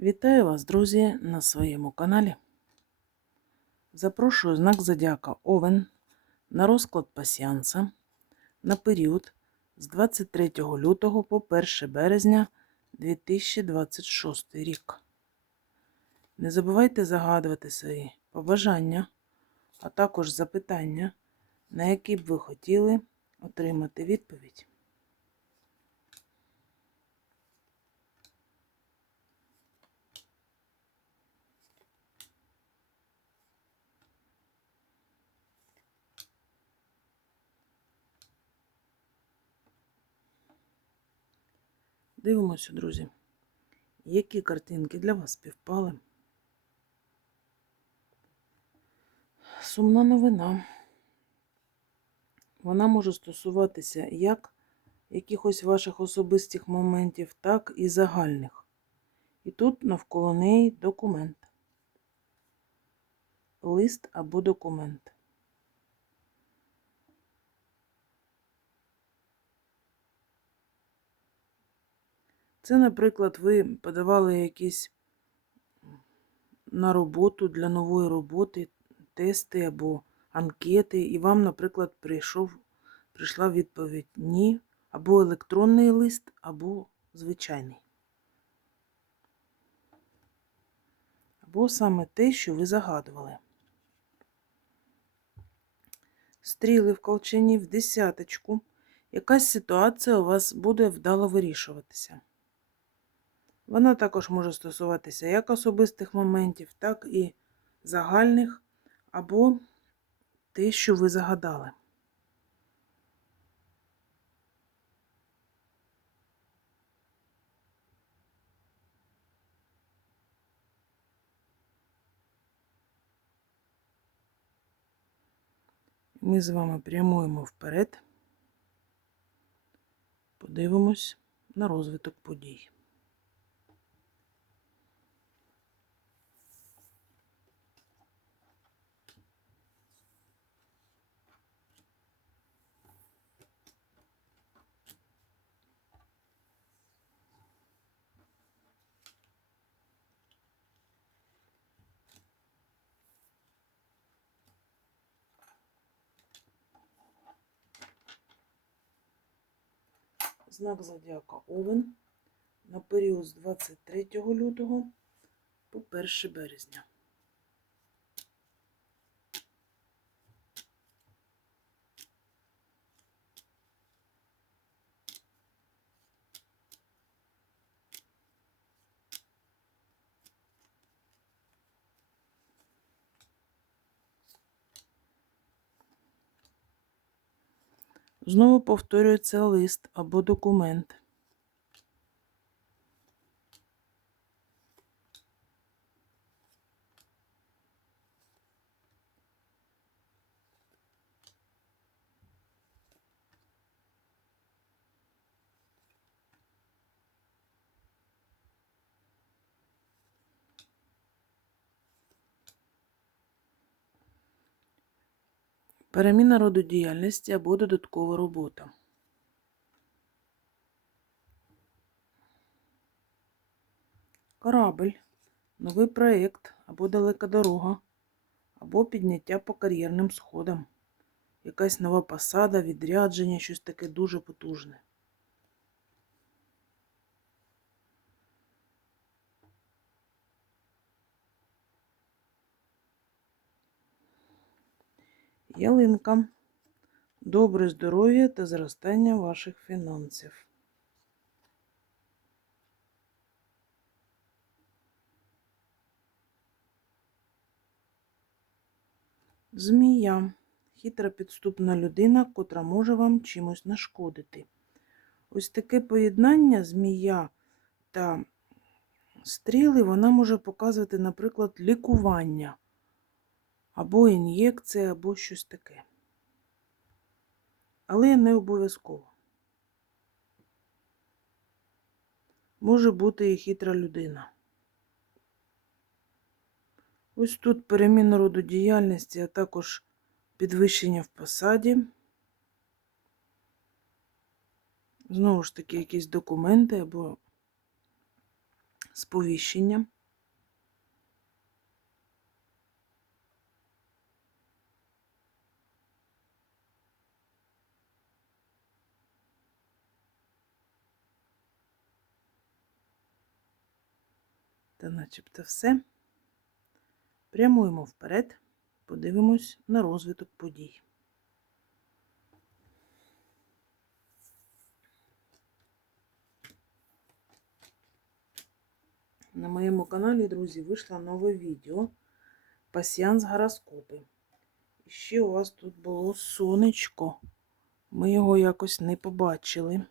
Вітаю вас, друзі, на своєму каналі. Запрошую знак Зодіака Овен на розклад пасіанса на період з 23 лютого по 1 березня 2026 рік. Не забувайте загадувати свої побажання, а також запитання, на які б ви хотіли отримати відповідь. Дивимося, друзі, які картинки для вас співпали. Сумна новина. Вона може стосуватися як якихось ваших особистих моментів, так і загальних. І тут навколо неї документ. Лист або документ. Це, наприклад, ви подавали якісь на роботу для нової роботи тести або анкети, і вам, наприклад, прийшов, прийшла відповідь ні, або електронний лист, або звичайний. Або саме те, що ви загадували. Стріли в колчині в десяточку. Якась ситуація у вас буде вдало вирішуватися. Вона також може стосуватися як особистих моментів, так і загальних, або те, що ви загадали. Ми з вами прямуємо вперед, подивимось на розвиток подій. Знак зодіака Овен на період з 23 лютого по 1 березня. Знову повторюється лист або документ. Переміна роду діяльності або додаткова робота. Корабль, новий проєкт або далека дорога, або підняття по кар'єрним сходам. Якась нова посада, відрядження, щось таке дуже потужне. Ялинка. Добре здоров'я та зростання ваших фінансів. Змія. Хитра підступна людина, котра може вам чимось нашкодити. Ось таке поєднання змія та стріли вона може показувати, наприклад, лікування або ін'єкція, або щось таке. Але не обов'язково. Може бути і хитра людина. Ось тут переміна роду діяльності, а також підвищення в посаді. Знову ж таки, якісь документи або сповіщення. Та начебто все. Прямуємо вперед, подивимось на розвиток подій. На моєму каналі, друзі, вийшло нове відео Пасіанс гороскопи. І ще у вас тут було сонечко. Ми його якось не побачили.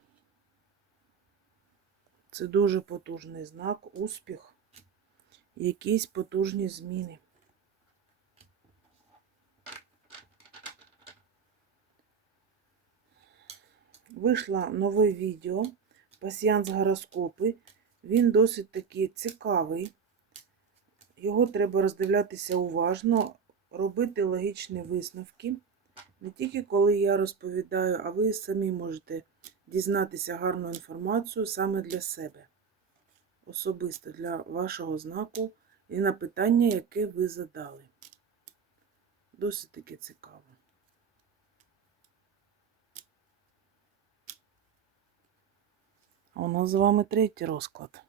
Це дуже потужний знак, успіх, якісь потужні зміни. Вийшло нове відео Пасіанс гороскопи. Він досить таки цікавий. Його треба роздивлятися уважно, робити логічні висновки. Не тільки коли я розповідаю, а ви самі можете дізнатися гарну інформацію саме для себе. Особисто для вашого знаку і на питання, яке ви задали. Досить таки цікаво. А у нас з вами третій розклад.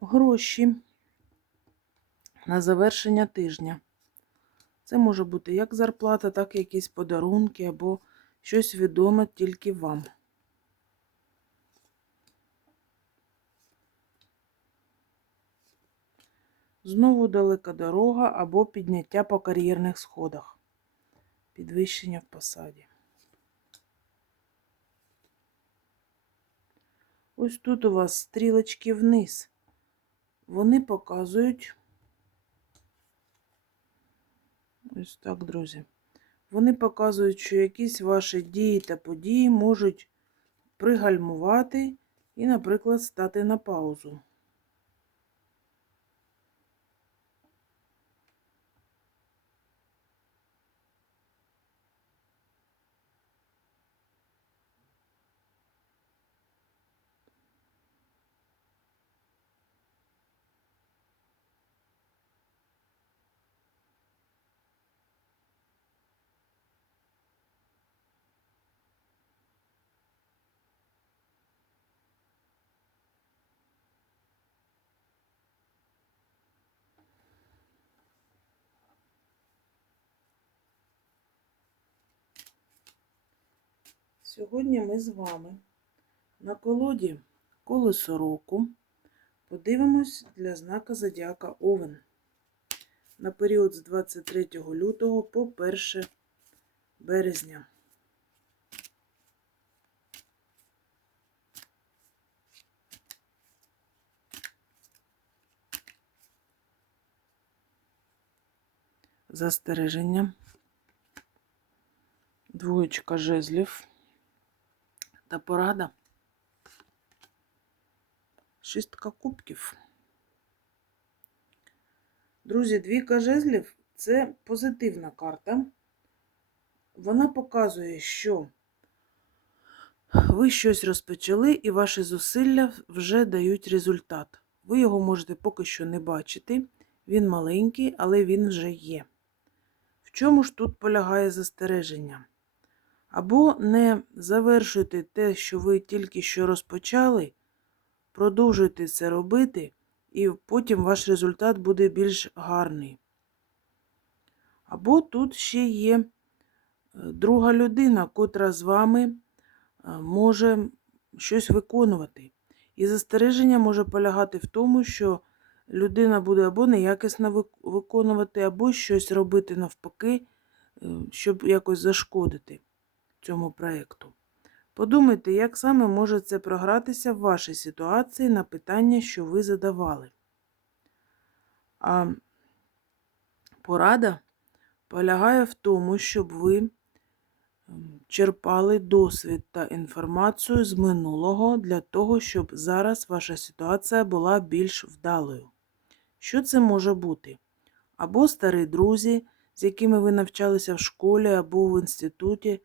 Гроші на завершення тижня. Це може бути як зарплата, так і якісь подарунки або щось відоме тільки вам. Знову далека дорога або підняття по кар'єрних сходах. Підвищення в посаді. Ось тут у вас стрілочки вниз. Вони показують. Ось так, друзі. Вони показують, що якісь ваші дії та події можуть пригальмувати і, наприклад, стати на паузу. Сьогодні ми з вами на колоді колесо року подивимось для знака Зодіака Овен на період з 23 лютого по 1 березня. Застереження, двоєчка жезлів та порада. Шістка кубків. Друзі, двійка жезлів це позитивна карта. Вона показує, що ви щось розпочали, і ваші зусилля вже дають результат. Ви його можете поки що не бачити. Він маленький, але він вже є. В чому ж тут полягає застереження? Або не завершуйте те, що ви тільки що розпочали, продовжуйте це робити, і потім ваш результат буде більш гарний. Або тут ще є е, друга людина, котра з вами е, може щось виконувати. І застереження може полягати в тому, що людина буде або неякісно виконувати, або щось робити навпаки, е, щоб якось зашкодити цьому проєкту. Подумайте, як саме може це програтися в вашій ситуації на питання, що ви задавали. А порада полягає в тому, щоб ви черпали досвід та інформацію з минулого для того, щоб зараз ваша ситуація була більш вдалою. Що це може бути? або старі друзі, з якими ви навчалися в школі або в інституті,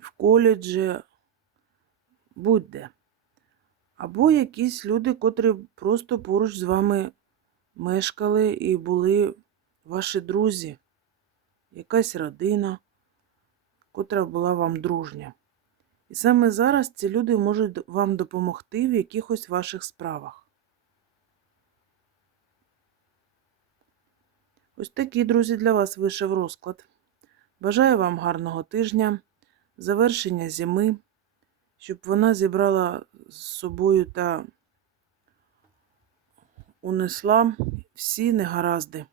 в коледжі, будь-де. Або якісь люди, котрі просто поруч з вами мешкали і були ваші друзі, якась родина, котра була вам дружня. І саме зараз ці люди можуть вам допомогти в якихось ваших справах. Ось такий, друзі, для вас вийшов розклад. Бажаю вам гарного тижня, завершення зими, щоб вона зібрала з собою та унесла всі негаразди,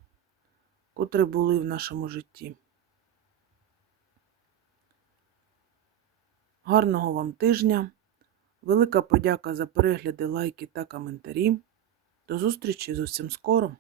котрі були в нашому житті. Гарного вам тижня. Велика подяка за перегляди, лайки та коментарі. До зустрічі зовсім скоро.